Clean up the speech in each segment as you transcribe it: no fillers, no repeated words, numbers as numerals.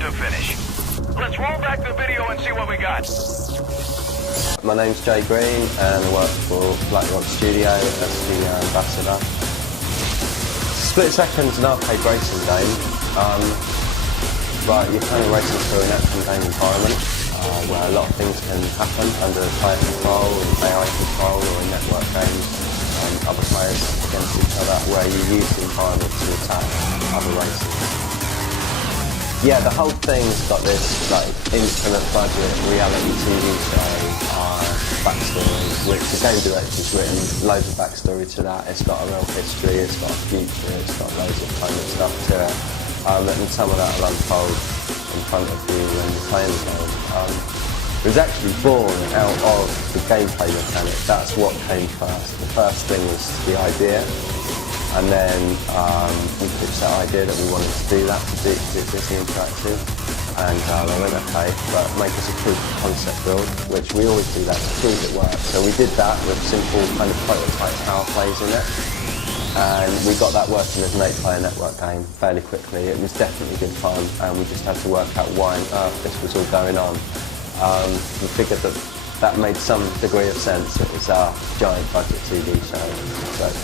to finish. Let's roll back the video and see what we got. My name's Jay Green and I work for BlackRock Studio as Studio Ambassador. Split Second's an arcade racing game, but you're playing racing through an action game environment where a lot of things can happen under player control and AI control or in network games, other players against each other, where you use the environment to attack other racers. Yeah, the whole thing's got this like infinite budget reality TV show backstory, which the game director's written loads of backstory to that. It's got a real history, it's got a future, it's got loads of kind of stuff to it, and some of that will unfold in front of you when you're playing the game. It was actually born out of the gameplay mechanic. That's what came first. The first thing was the idea. And then we pitched that idea that we wanted to do that to Disney Interactive, and they went, okay, but make us a proof of concept build, which we always do that to prove it works. So we did that with simple kind of prototype power plays in it, and we got that working as an 8-player network game fairly quickly. It was definitely good fun, and we just had to work out why on earth this was all going on. We figured that made some degree of sense. It was a giant budget TV show, but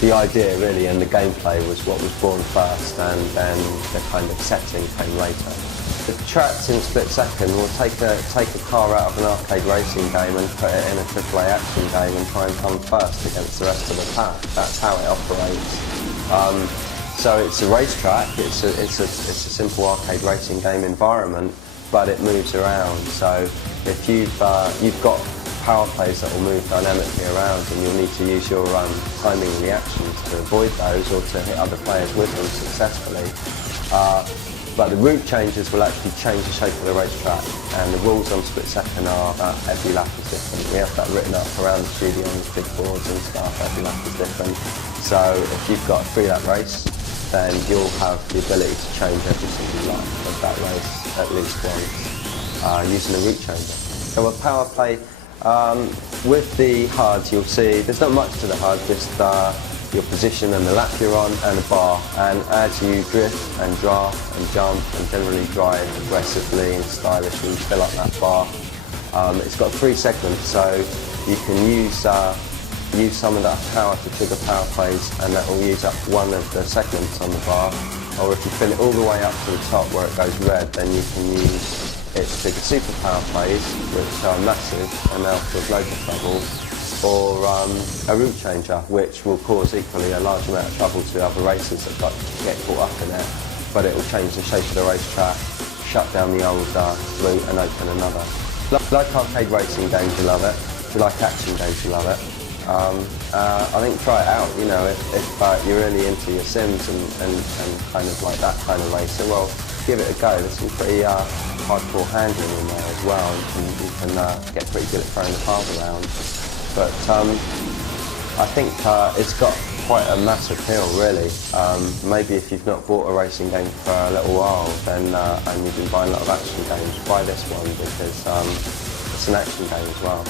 the idea really and the gameplay was what was born first, and then the kind of setting came later. The tracks in Split Second will take a car out of an arcade racing game and put it in a AAA action game and try and come first against the rest of the pack. That's how it operates. So it's a racetrack. It's a simple arcade racing game environment, but it moves around. So if you've got power plays that will move dynamically around, and you'll need to use your timing reactions to avoid those or to hit other players with them successfully. But the route changes will actually change the shape of the racetrack, and the rules on Split Second are that every lap is different. We have that written up around the studio on big boards and stuff. Every lap is different. So if you've got a 3-lap race, then you'll have the ability to change every single lap of that race at least once using a route changer. So a power play. With the HUD, you'll see there's not much to the HUD, just your position and the lap you're on and a bar. And as you drift and draft and jump and generally drive aggressively and stylishly, fill up that bar. It's got 3 segments, so you can use some of that power to trigger power plays, and that will use up one of the segments on the bar. Or if you fill it all the way up to the top where it goes red, then you can use it to trigger super power plays, which are massive and they'll cause loads of trouble, or a route changer, which will cause equally a large amount of trouble to other racers that get caught up in it, but it will change the shape of the racetrack, shut down the old route and open another. Like arcade racing games, you love it. If you like action games, you love it. I think try it out. You know, if you're really into your Sims and kind of like that kind of racer, well, give it a go. There's some pretty hardcore handling in there as well, and you can get pretty good at throwing the cars around. But I think it's got quite a mass appeal, really. Maybe if you've not bought a racing game for a little while, then and you've been buying a lot of action games, buy this one because it's an action game as well.